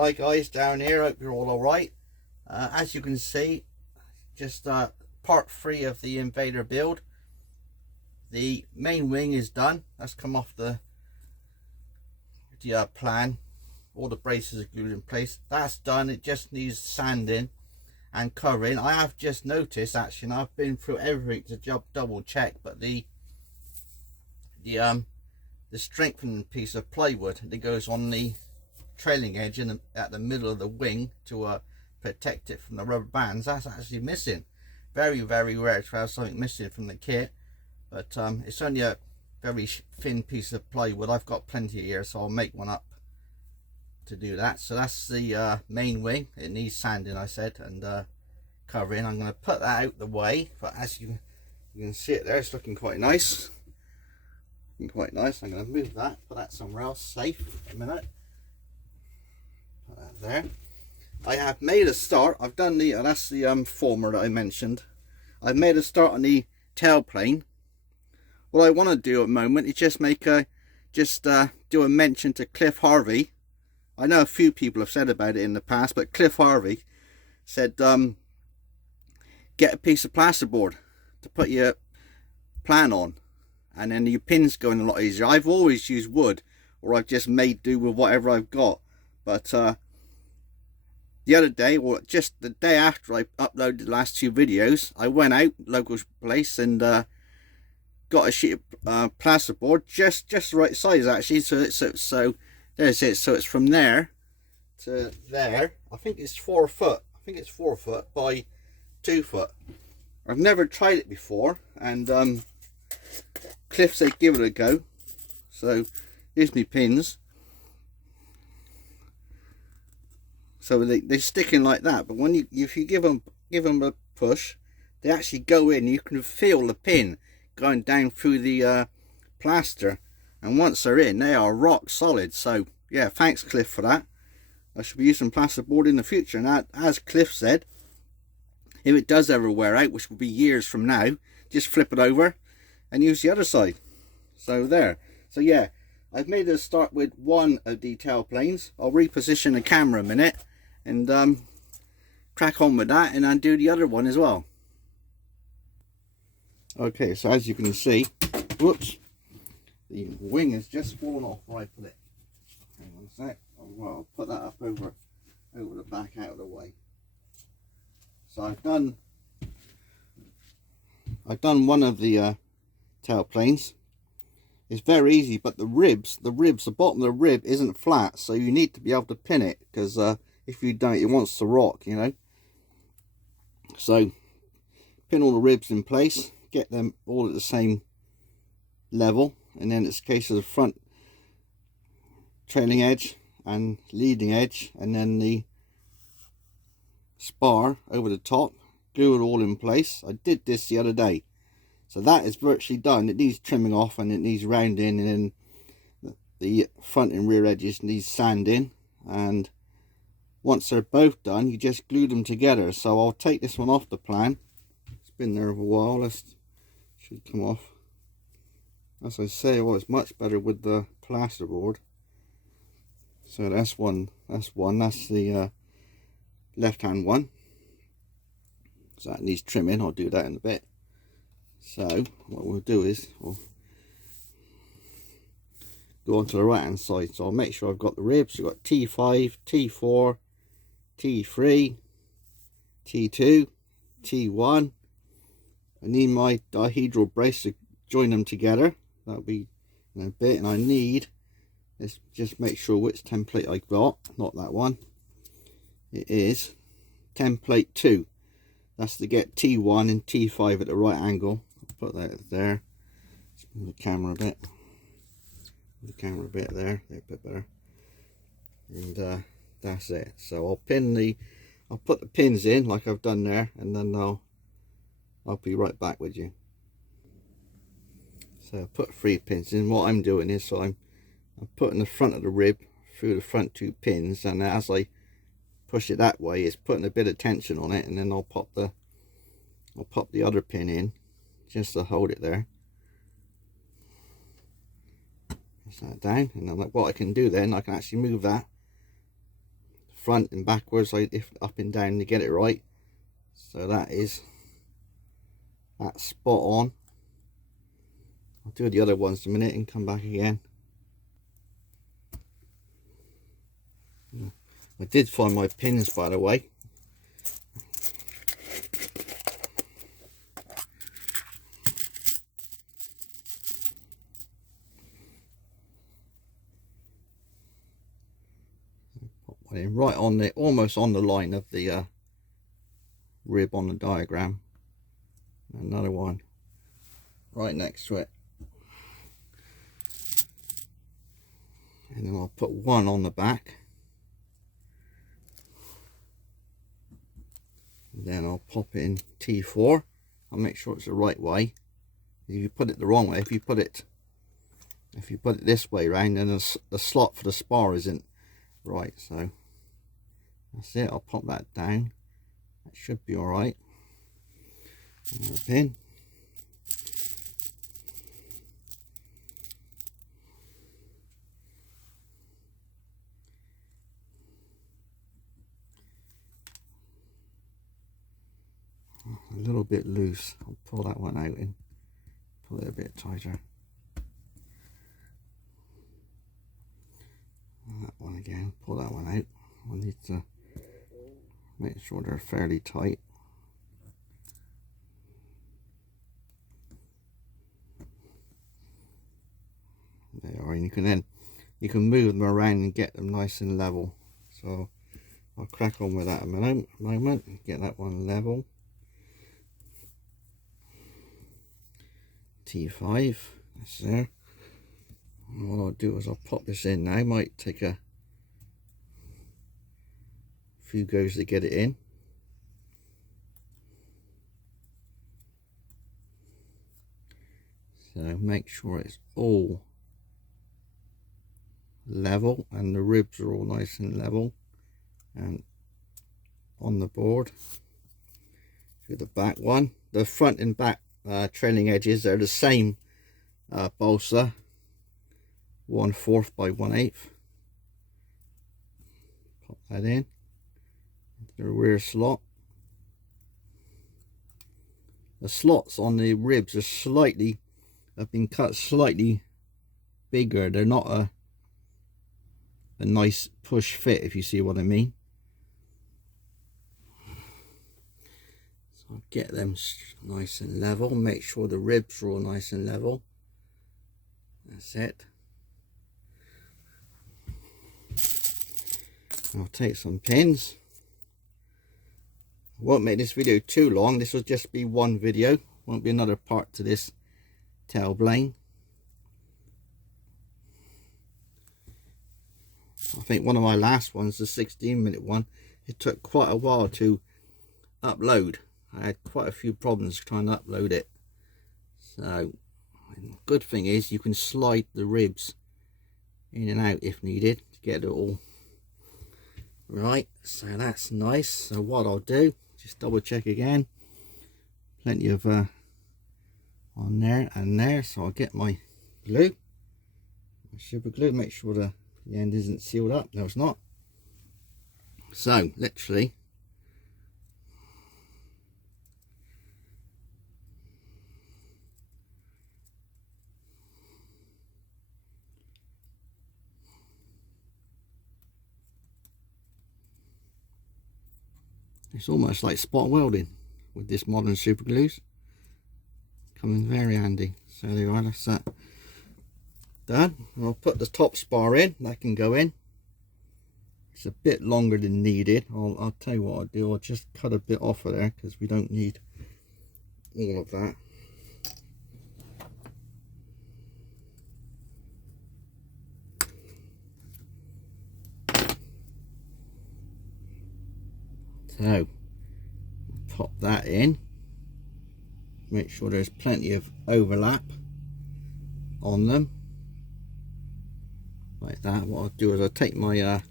Hi guys, Darren here. Hope you're all alright. As you can see, just part 3 of the Invader build. The main wing is done. That's come off the plan. All the braces are glued in place. That's done. It just needs sanding and covering. I have just noticed, actually, and I've been through everything to double check, but the strengthening piece of plywood that goes on the trailing edge at the middle of the wing to protect it from the rubber bands, that's actually missing. Very, very rare to have something missing from the kit, but it's only a very thin piece of plywood. I've got plenty here, so I'll make one up to do that. So that's the main wing. It needs sanding, I said, and covering. I'm going to put that out the way, but as you can see it there, it's looking quite nice. Quite nice. I'm going to move that, put that somewhere else safe a minute. Put that there. I have made a start. I've done the that's the former that I mentioned. I've made a start on the tail plane. What I want to do at the moment is just make a do a mention to Cliff Harvey. I know a few people have said about it in the past, but Cliff Harvey said get a piece of plasterboard to put your plan on, and then your pins go in a lot easier. I've always used wood, or I've just made do with whatever I've got. But the other day, or just the day after I uploaded the last 2 videos, I went out local place and got a sheet of plasterboard, just the right size actually. So there's it. So it's from there to there. I think it's 4 foot. I think it's 4 foot by 2 foot. I've never tried it before, and Cliff said give it a go. So here's my pins. So they stick in like that, but when if you give them a push, they actually go in. You can feel the pin going down through the plaster, and once they're in, they are rock solid. So yeah, thanks Cliff for that. I should be using plasterboard in the future. And as Cliff said, if it does ever wear out, which will be years from now, just flip it over and use the other side. So there. So yeah, I've made a start with one of the tail planes. I'll reposition the camera a minute and crack on with that, and then do the other one as well. Okay, so as you can see, whoops, the wing has just fallen off where I put it. Hang on a sec. Well, I'll put that up over the back, out of the way. So I've done one of the tail planes. It's very easy, but the bottom of the rib isn't flat, so you need to be able to pin it, because if you don't, it wants to rock, you know. So pin all the ribs in place, get them all at the same level, and then it's a case of the front trailing edge and leading edge, and then the spar over the top, glue it all in place. I did this the other day. So that is virtually done. It needs trimming off and it needs rounding, and then the front and rear edges need sanding. And once they're both done, you just glue them together. So I'll take this one off the plan. It's been there a while. Should come off. As I say, it's much better with the plasterboard. So that's one. That's the left hand one. So that needs trimming. I'll do that in a bit. So what we'll do is we'll go on to the right hand side. So I'll make sure I've got the ribs. We've got T5, T4, T3, T2, T1. I need my dihedral brace to join them together. That'll be in a bit. And I need, let's just make sure which template I got. Not that one. It is template 2. That's to get T1 and T5 at the right angle. I'll put that there. Let's move the camera a bit. Move the camera a bit there. A bit better. And that's it. So I'll put the pins in like I've done there, and then I'll be right back with you. So I put 3 pins in. What I'm doing is, I'm putting the front of the rib through the front 2 pins, and as I push it that way, it's putting a bit of tension on it, and then I'll pop the other pin in just to hold it there. Press that down, and then what I can do then, I can actually move that front and backwards, if up and down to get it right. So that's spot on. I'll do the other ones in a minute and come back again. I did find my pins, by the way. Put one in right on the, almost on the line of the rib on the diagram. Another one right next to it. And then I'll put one on the back. And then I'll pop it in T4. I'll make sure it's the right way. If you put it the wrong way, if you put it this way round, then the slot for the spar isn't right. So that's it. I'll pop that down. That should be all right. Another pin. A little bit loose. I'll pull that one out and pull it a bit tighter. And that one again, pull that one out. I need to make sure they're fairly tight. They are, and you can move them around and get them nice and level. So I'll crack on with that in a moment. Get that one level. T5, that's there. And what I'll do is I'll pop this in now. Might take a few goes to get it in. So make sure it's all level and the ribs are all nice and level and on the board. Do the back one. The front and back trailing edges are the same balsa, 1/4 by 1/8. Pop that in the rear slot. The slots on the ribs are have been cut slightly bigger. They're not a nice push fit, if you see what I mean. I'll get them nice and level, make sure the ribs are all nice and level. That's it. I'll take some pins. I won't make this video too long. This will just be one video. Won't be another part to this tail blade. I think one of my last ones, the 16-minute one, it took quite a while to upload. I had quite a few problems trying to upload it. So, good thing is you can slide the ribs in and out if needed to get it all right. So that's nice. So what I'll do, just double check again. Plenty of on there and there. So I'll get my glue, my super glue, make sure the end isn't sealed up. No, it's not. So literally, it's almost like spot welding with this modern super glues. Coming very handy. So there you are, that's that done. And I'll put the top spar in, that can go in. It's a bit longer than needed. I'll tell you what I'll do, I'll just cut a bit off of there because we don't need all of that. So pop that in, make sure there's plenty of overlap on them like that. What I'll do is I'll take my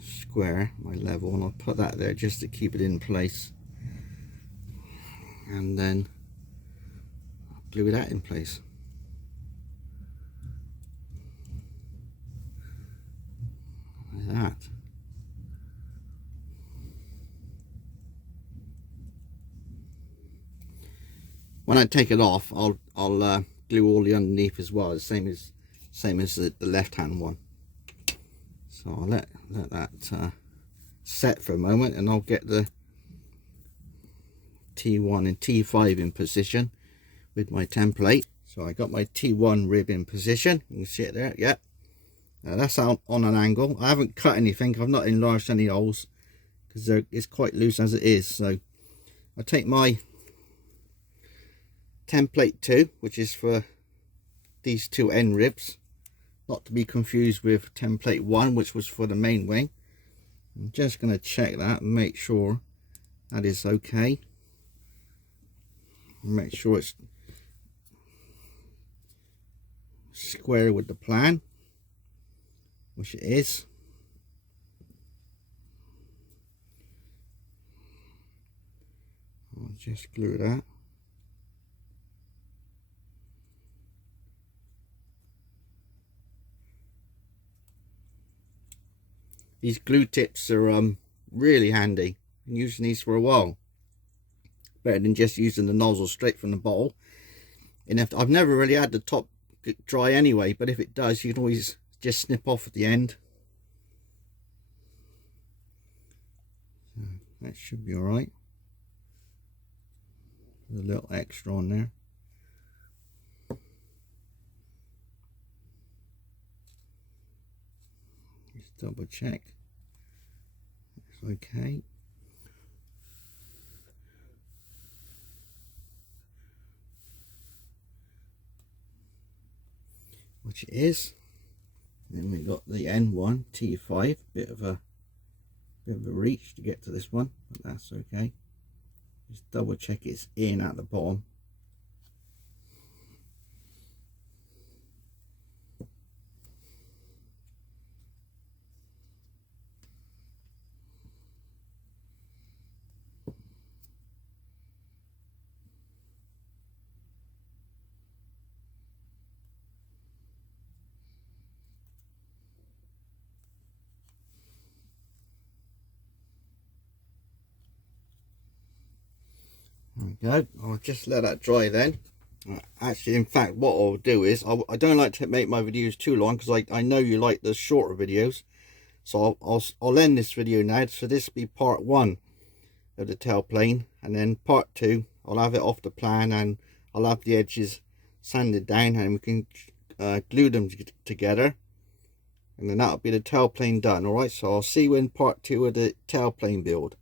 square, my level, and I'll put that there just to keep it in place, and then I'll glue that in place. Like that. when I take it off, I'll glue all the underneath as well, the same as the left hand one. So I'll let that set for a moment, and I'll get the T1 and T5 in position with my template. So I got my T1 rib in position. You can see it there. Yeah, that's out on an angle. I haven't cut anything. I've not enlarged any holes because it's quite loose as it is. So I take my template 2, which is for these two end ribs, not to be confused with template 1, which was for the main wing. I'm just going to check that and make sure that is okay. Make sure it's square with the plan, which it is. I'll just glue that. These glue tips are really handy. Been using these for a while. Better than just using the nozzle straight from the bottle. And if I've never really had the top dry anyway, but if it does, you can always just snip off at the end. So that should be all right. There's a little extra on there. Just double check. It's okay. Which it is. Then we got the N1 T5, bit of a reach to get to this one, but that's okay. Just double check it's in at the bottom. There we go. I'll just let that dry then. Actually, in fact, what I'll do is I don't like to make my videos too long, because I know you like the shorter videos. So I'll end this video now. So this will be part 1 of the tail plane, and then part 2 I'll have it off the plan, and I'll have the edges sanded down, and we can glue them together, and then that'll be the tail plane done. All right, so I'll see you in part 2 of the tail plane build.